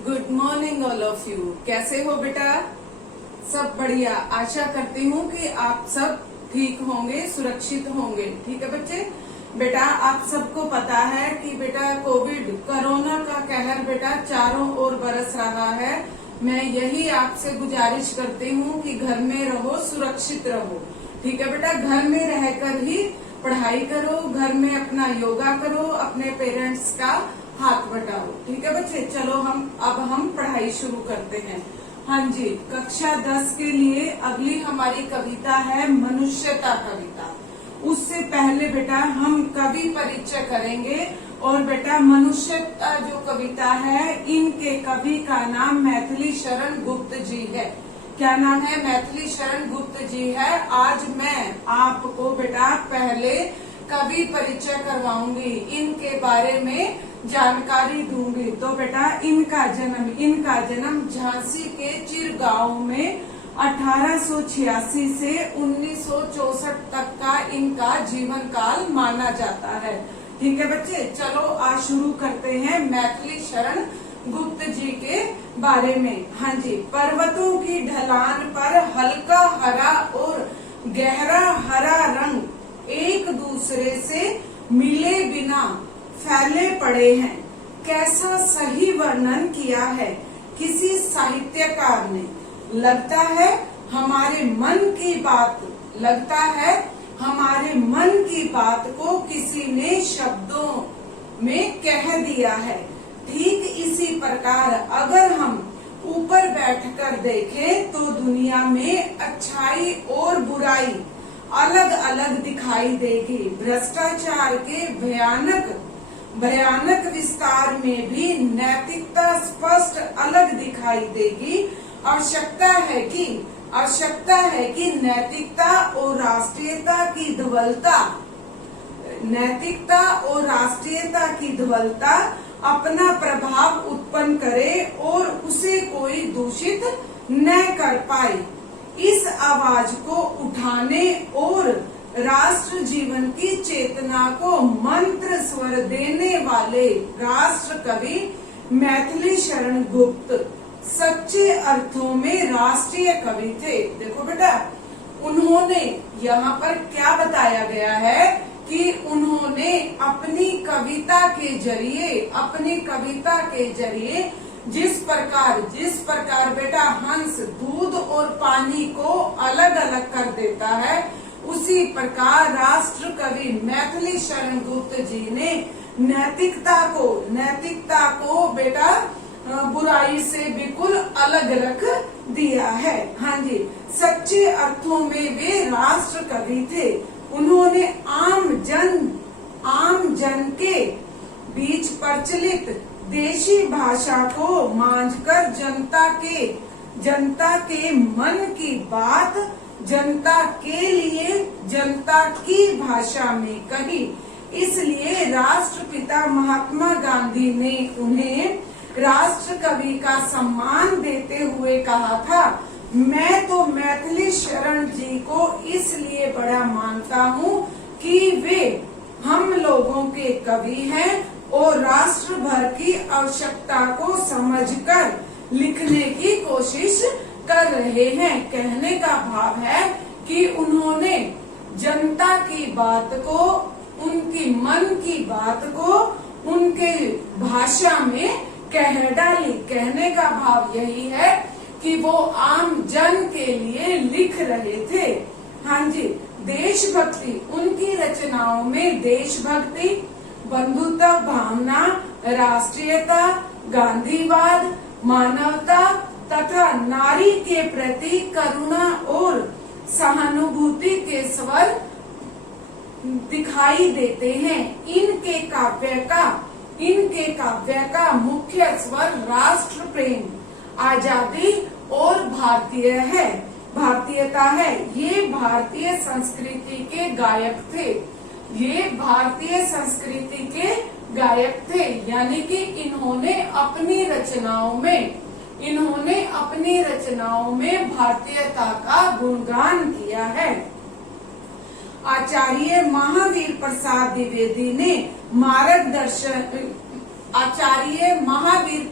Good morning all of you. कैसे हो बेटा? सब बढ़िया। आशा करती हूँ कि आप सब ठीक होंगे, सुरक्षित होंगे। ठीक है बच्चे। बेटा आप सबको पता है कि बेटा कोरोना का कहर बेटा चारों ओर बरस रहा है। मैं यही आपसे गुजारिश करती हूँ कि घर में रहो, सुरक्षित रहो। ठीक है बेटा। घर में रहकर ही पढ़ाई करो, घर में अपना योगा करो, अपने पेरेंट्स का हाथ बटाओ। ठीक है बच्चे। चलो अब हम पढ़ाई शुरू करते हैं। हाँ जी, कक्षा 10 के लिए अगली हमारी कविता है मनुष्यता कविता। उससे पहले बेटा हम कवि परिचय करेंगे। और बेटा मनुष्यता जो कविता है, इनके कवि का नाम मैथिली शरण गुप्त जी है। क्या नाम है? मैथिली शरण गुप्त जी है। आज मैं आपको बेटा पहले कवि परिचय करवाऊंगी, इनके बारे में जानकारी दूंगी। तो बेटा इनका जन्म झांसी के चिरगांव में 1886 से 1964 तक का इनका जीवन काल माना जाता है। ठीक है बच्चे। चलो आज शुरू करते हैं मैथिली शरण गुप्त जी के बारे में। हाँ जी। पर्वतों की ढलान पर हल्का हरा और गहरा हरा रंग एक दूसरे से मिले बिना फैले पड़े हैं। कैसा सही वर्णन किया है किसी साहित्यकार ने। लगता है हमारे मन की बात को किसी ने शब्दों में कह दिया है। ठीक इसी प्रकार अगर हम ऊपर बैठकर देखें तो दुनिया में अच्छाई और बुराई अलग अलग दिखाई देगी। भ्रष्टाचार के भयानक विस्तार में भी नैतिकता स्पष्ट अलग दिखाई देगी। आवश्यकता है कि नैतिकता और राष्ट्रीयता की धवलता अपना प्रभाव उत्पन्न करे और उसे कोई दूषित न कर पाए। इस आवाज को उठाने और राष्ट्र जीवन की चेतना को मंत्र स्वर देने वाले राष्ट्र कवि मैथिली शरण गुप्त सच्चे अर्थों में राष्ट्रीय कवि थे। देखो बेटा, उन्होंने यहाँ पर क्या बताया गया है कि उन्होंने अपनी कविता के जरिए जिस प्रकार बेटा हंस दूध और पानी को अलग अलग कर देता है, उसी प्रकार राष्ट्र कवि मैथिली शरण गुप्त जी ने नैतिकता को बेटा बुराई से बिल्कुल अलग रख दिया है। हाँ जी। सच्चे अर्थों में वे राष्ट्र कवि थे। उन्होंने आम जन के बीच प्रचलित देशी भाषा को मांझकर जनता के मन की बात जनता के लिए जनता की भाषा में कही। इसलिए राष्ट्रपिता महात्मा गांधी ने उन्हें राष्ट्र कवि का सम्मान देते हुए कहा था, मैं तो मैथिली शरण जी को इसलिए बड़ा मानता हूँ कि वे हम लोगों के कवि हैं और राष्ट्र भर की आवश्यकता को समझकर लिखने की कोशिश कर रहे हैं। कहने का भाव है कि उन्होंने जनता की बात को, उनकी मन की बात को उनके भाषा में कह डाली। कहने का भाव यही है कि वो आम जन के लिए लिख रहे थे। हाँ जी। देशभक्ति, उनकी रचनाओं में देशभक्ति, बंधुता भावना, राष्ट्रीयता, गांधीवाद, मानवता तथा नारी के प्रति करुणा और सहानुभूति के स्वर दिखाई देते हैं। इनके काव्य का मुख्य स्वर राष्ट्र प्रेम, आजादी और भारतीयता है। ये भारतीय संस्कृति के गायक थे। यानी कि इन्होंने अपनी रचनाओं में भारतीयता का गुणगान किया है। आचार्य महावीर प्रसाद द्विवेदी ने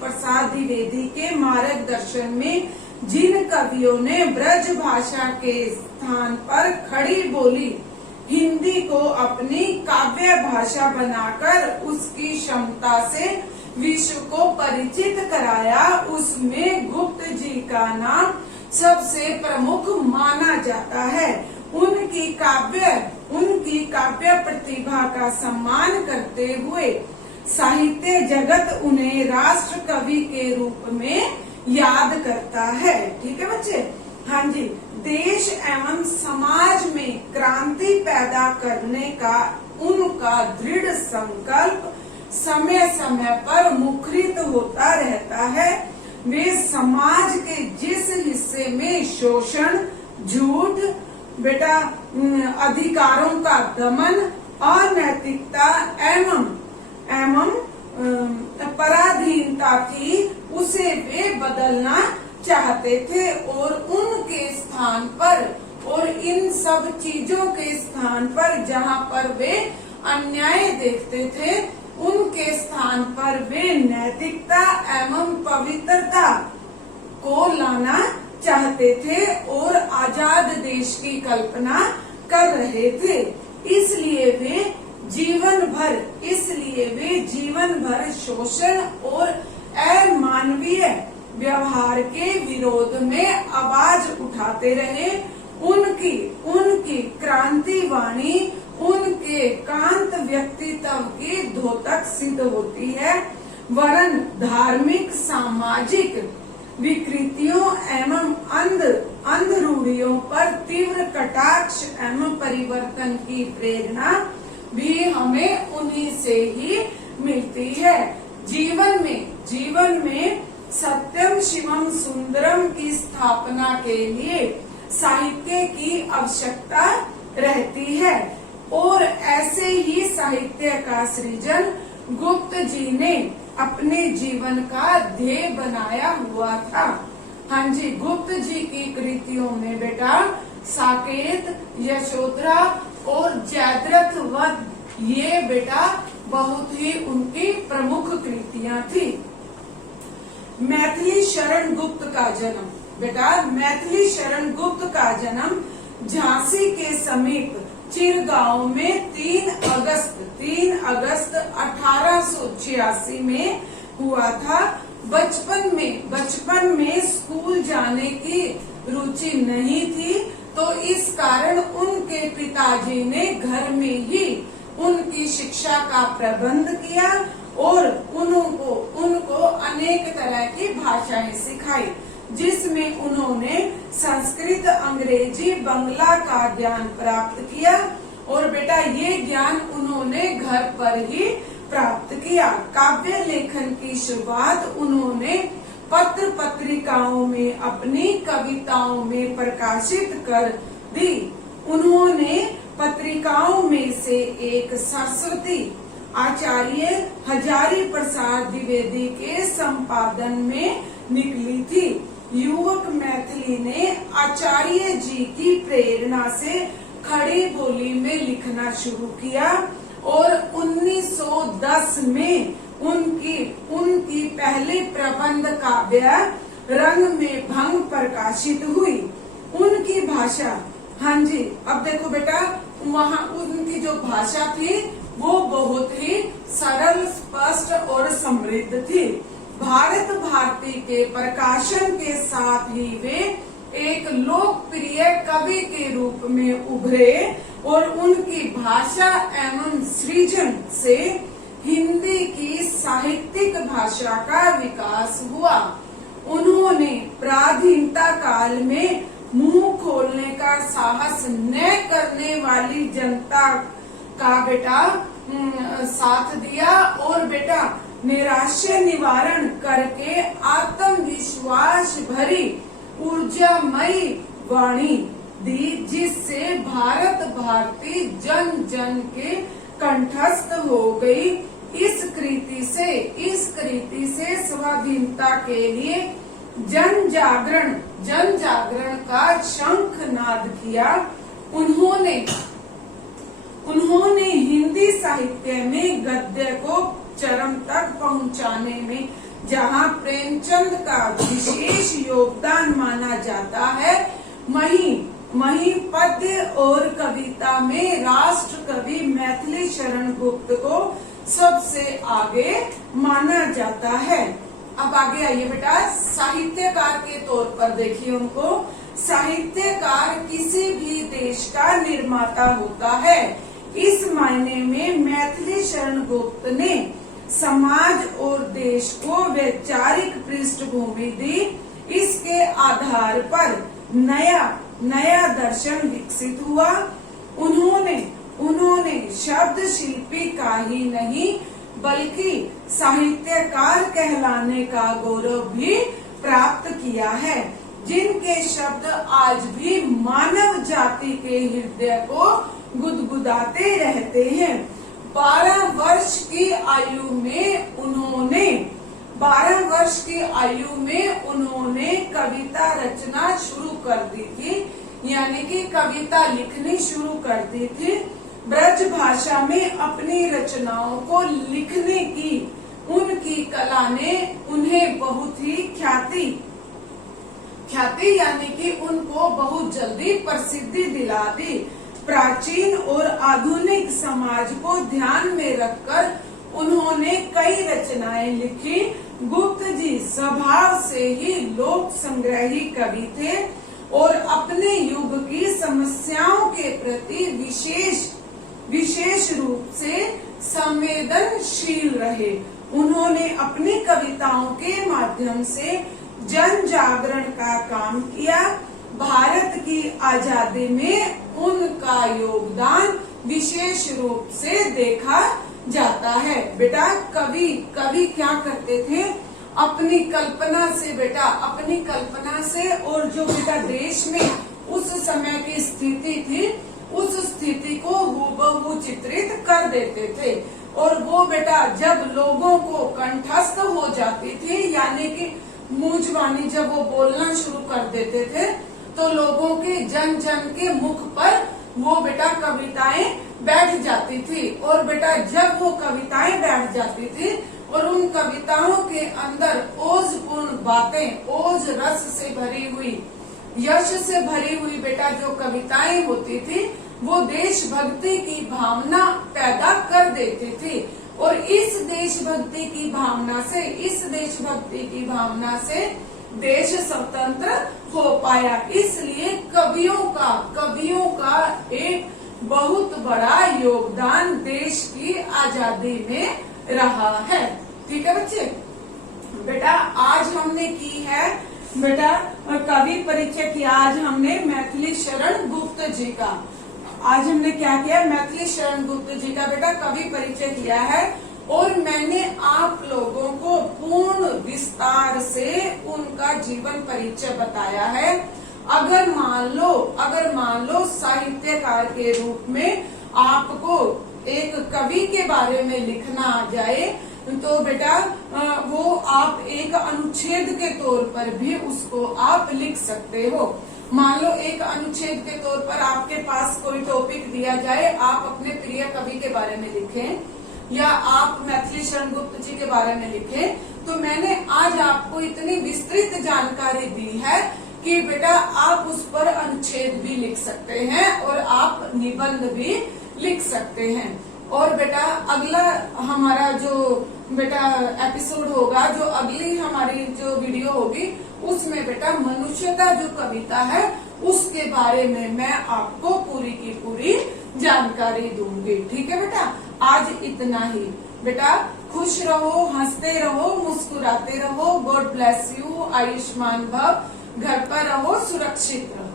प्रसाद द्विवेदी के मार्गदर्शन में जिन कवियों ने ब्रज भाषा के स्थान पर खड़ी बोली हिंदी को अपनी काव्य भाषा बनाकर उसकी क्षमता से विश्व को परिचित कराया, उसमें गुप्त जी का नाम सबसे प्रमुख माना जाता है। उनकी काव्य प्रतिभा का सम्मान करते हुए साहित्य जगत उन्हें राष्ट्र कवि के रूप में याद करता है। ठीक है बच्चे। हाँ जी, देश एवं समाज में क्रांति पैदा करने का उनका दृढ़ संकल्प समय समय पर मुखरित होता रहता है। वे समाज के जिस हिस्से में शोषण, झूठ, अधिकारों का दमन, अनैतिकता एवं पराधीनता थी, उसे वे बदलना चाहते थे और उनके स्थान पर और इन सब चीजों के स्थान पर जहाँ पर वे अन्याय देखते थे, उनके स्थान पर वे नैतिकता एवं पवित्रता को लाना चाहते थे और आजाद देश की कल्पना कर रहे थे। इसलिए वे जीवन भर शोषण और अमानवीय व्यवहार के विरोध में आवाज उठाते रहे। उनकी क्रांति वाणी उनके कांत व्यक्तित्व की द्योतक सिद्ध होती है, वरन धार्मिक सामाजिक विकृतियों एवं अंध रूढ़ियों पर तीव्र कटाक्ष एवं परिवर्तन की प्रेरणा भी हमें उन्हीं से ही मिलती है। जीवन में सत्यम शिवम सुंदरम की स्थापना के लिए साहित्य की आवश्यकता रहती है और ऐसे ही साहित्य का सृजन गुप्त जी ने अपने जीवन का ध्येय बनाया हुआ था। हाँ जी, गुप्त जी की कृतियों में बेटा साकेत, यशोधरा और जयद्रथ वध, ये बेटा बहुत ही उनकी प्रमुख कृतियां थी। मैथिली शरण गुप्त का जन्म, बेटा मैथिली शरण गुप्त का जन्म झांसी के समीप चिरगांव में 3 अगस्त 1886 में हुआ था। बचपन में स्कूल जाने की रुचि नहीं थी, तो इस कारण उनके पिताजी ने घर में ही उनकी शिक्षा का प्रबंध किया और उनको अनेक तरह की भाषाएं सिखाई, जिसमें उन्होंने संस्कृत, अंग्रेजी, बंगला का ज्ञान प्राप्त किया और बेटा ये ज्ञान उन्होंने घर पर ही प्राप्त किया। काव्य लेखन की शुरुआत उन्होंने पत्र पत्रिकाओं में अपनी कविताओं में प्रकाशित कर दी। उन्होंने पत्रिकाओं में से एक सरस्वती आचार्य हजारी प्रसाद द्विवेदी के संपादन में निकली थी। युवक मैथिली ने आचार्य जी की प्रेरणा से खड़ी बोली में लिखना शुरू किया और 1910 में उनकी पहली प्रबंध काव्य रंग में भंग प्रकाशित हुई। उनकी भाषा, हाँ जी, अब देखो बेटा वहाँ उनकी जो भाषा थी वो बहुत ही सरल, स्पष्ट और समृद्ध थी। भारत भारती के प्रकाशन के साथ ही वे एक लोकप्रिय कवि के रूप में उभरे और उनकी भाषा एवं सृजन से हिंदी की साहित्यिक भाषा का विकास हुआ। उन्होंने पराधीनता काल में मुंह खोलने का साहस न करने वाली जनता का बेटा साथ दिया और बेटा निराशा निवारण करके आत्मविश्वास भरी ऊर्जामयी वाणी दी, जिससे भारत भारती जन जन के कंठस्थ हो गई। इस कृति से स्वाधीनता के लिए जन जागरण का शंखनाद किया। उन्होंने हिंदी साहित्य में गद्य को चरम तक पहुंचाने में जहाँ प्रेमचंद का विशेष योगदान माना जाता है, वहीं पद्य और कविता में राष्ट्र कवि मैथिली शरण गुप्त को सबसे आगे माना जाता है। अब आगे आइए बेटा, साहित्यकार के तौर पर देखिए उनको। साहित्यकार किसी भी देश का निर्माता होता है। इस मायने में मैथिली शरण गुप्त ने समाज और देश को वैचारिक पृष्ठभूमि दी। इसके आधार पर नया दर्शन विकसित हुआ। उन्होंने शब्द शिल्पी का ही नहीं बल्कि साहित्यकार कहलाने का गौरव भी प्राप्त किया है, जिनके शब्द आज भी मानव जाति के हृदय को गुदगुदाते रहते हैं। 12 वर्ष की आयु में उन्होंने कविता रचना शुरू कर दी थी, यानी कि कविता लिखनी शुरू कर दी थी। ब्रज भाषा में अपनी रचनाओं को लिखने की उनकी कला ने उन्हें बहुत ही ख्याति यानी कि उनको बहुत जल्दी प्रसिद्धि दिला दी। प्राचीन और आधुनिक समाज को ध्यान में रखकर उन्होंने कई रचनाएं लिखी। गुप्त जी स्वभाव से ही लोक संग्रही कवि थे और अपने युग की समस्याओं के प्रति विशेष रूप से संवेदनशील रहे। उन्होंने अपनी कविताओं के माध्यम से जन जागरण का काम किया। भारत की आजादी में उनका योगदान विशेष रूप से देखा जाता है। बेटा कवि क्या करते थे, अपनी कल्पना से और जो बेटा देश में उस समय की स्थिति थी, उस स्थिति को हूबहू चित्रित कर देते थे। और वो बेटा जब लोगों को कंठस्थ हो जाती थी, यानी कि मूंजवानी जब वो बोलना शुरू कर देते थे, तो लोगों के जन के मुख पर वो बेटा कविताएं बैठ जाती थी। और बेटा जब वो कविताएं बैठ जाती थी और उन कविताओं के अंदर ओजपूर्ण बातें, ओज रस से भरी हुई, यश से भरी हुई बेटा जो कविताएं होती थी, वो देशभक्ति की भावना पैदा कर देती थी। और इस देशभक्ति की भावना से देश स्वतंत्र हो पाया। इसलिए कवियों का एक बहुत बड़ा योगदान देश की आजादी में रहा है। ठीक है बच्चे, बेटा आज हमने की है बेटा कवि परिचय किया। आज हमने मैथिली शरण गुप्त जी का मैथिली शरण गुप्त जी का बेटा कवि परिचय किया है। और मैंने आप लोगों को पूर्ण विस्तार से उनका जीवन परिचय बताया है। अगर मान लो साहित्यकार के रूप में आपको एक कवि के बारे में लिखना आ जाए, तो बेटा वो आप एक अनुच्छेद के तौर पर भी उसको आप लिख सकते हो। मान लो एक अनुच्छेद के तौर पर आपके पास कोई टॉपिक दिया जाए, आप अपने प्रिय कवि के बारे में लिखें या आप मैथिली शरण गुप्त जी के बारे में लिखें, तो मैंने आज आपको इतनी विस्तृत जानकारी दी है कि बेटा आप उस पर अनुच्छेद भी लिख सकते हैं और आप निबंध भी लिख सकते हैं। और बेटा अगला हमारा जो बेटा एपिसोड होगा, जो अगली हमारी जो वीडियो होगी, उसमें बेटा मनुष्यता जो कविता है उसके बारे में मैं आपको पूरी की पूरी जानकारी दूंगी। ठीक है बेटा, आज इतना ही। बेटा खुश रहो, हंसते रहो, मुस्कुराते रहो। God bless you. आयुष्मान भव। घर पर रहो, सुरक्षित रहो।